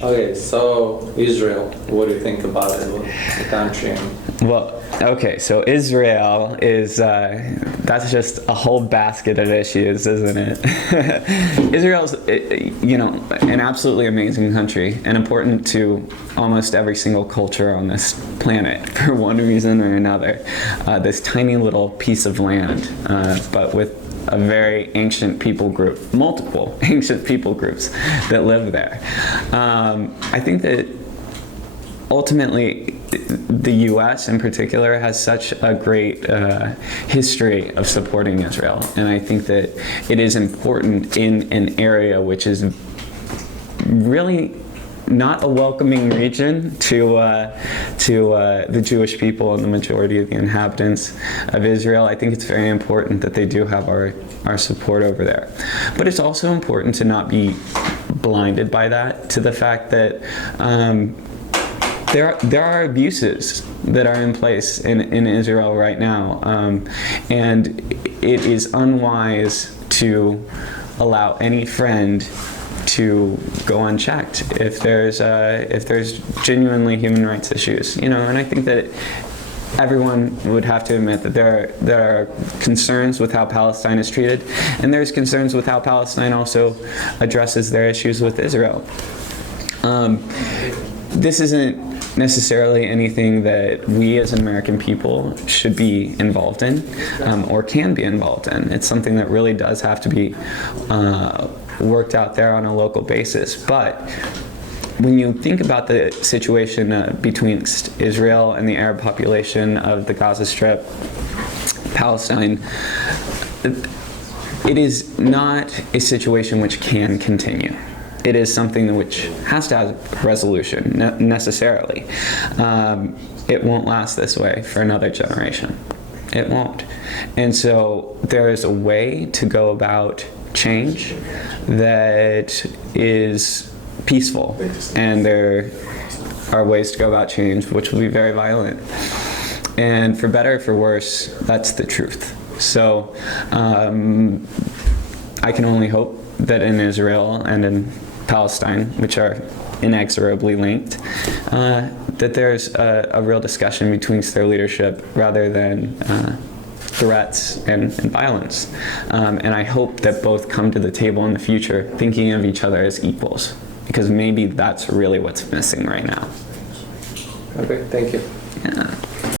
Okay, so Israel, what do you think about it, the country? Well, okay, so Israel is, that's just a whole basket of issues, isn't it? Israel's, an absolutely amazing country and important to almost every single culture on this planet for one reason or another. This tiny little piece of land, but with a very ancient people group, multiple ancient people groups that live there. I think that ultimately the U.S. in particular has such a great history of supporting Israel, and I think that it is important in an area which is really not a welcoming region to the Jewish people and the majority of the inhabitants of Israel. I think it's very important that they do have our support over there. But it's also important to not be blinded by that, to the fact that there are abuses that are in place in Israel right now, and it is unwise to allow any friend to go unchecked if there's genuinely human rights issues, and I think that everyone would have to admit that there are concerns with how Palestine is treated, and there's concerns with how Palestine also addresses their issues with Israel. This isn't necessarily anything that we as American people should be involved in, or can be involved in. It's something that really does have to be worked out there on a local basis. But when you think about the situation between Israel and the Arab population of the Gaza Strip, Palestine, it is not a situation which can continue. It is something which has to have resolution, necessarily. It won't last this way for another generation. It won't. And so there is a way to go about change that is peaceful, and there are ways to go about change which will be very violent. And for better or for worse, that's the truth. So I can only hope that in Israel and in Palestine, which are inexorably linked, that there's a real discussion between their leadership rather than threats and violence. And I hope that both come to the table in the future thinking of each other as equals, because maybe that's really what's missing right now. Okay, thank you. Yeah.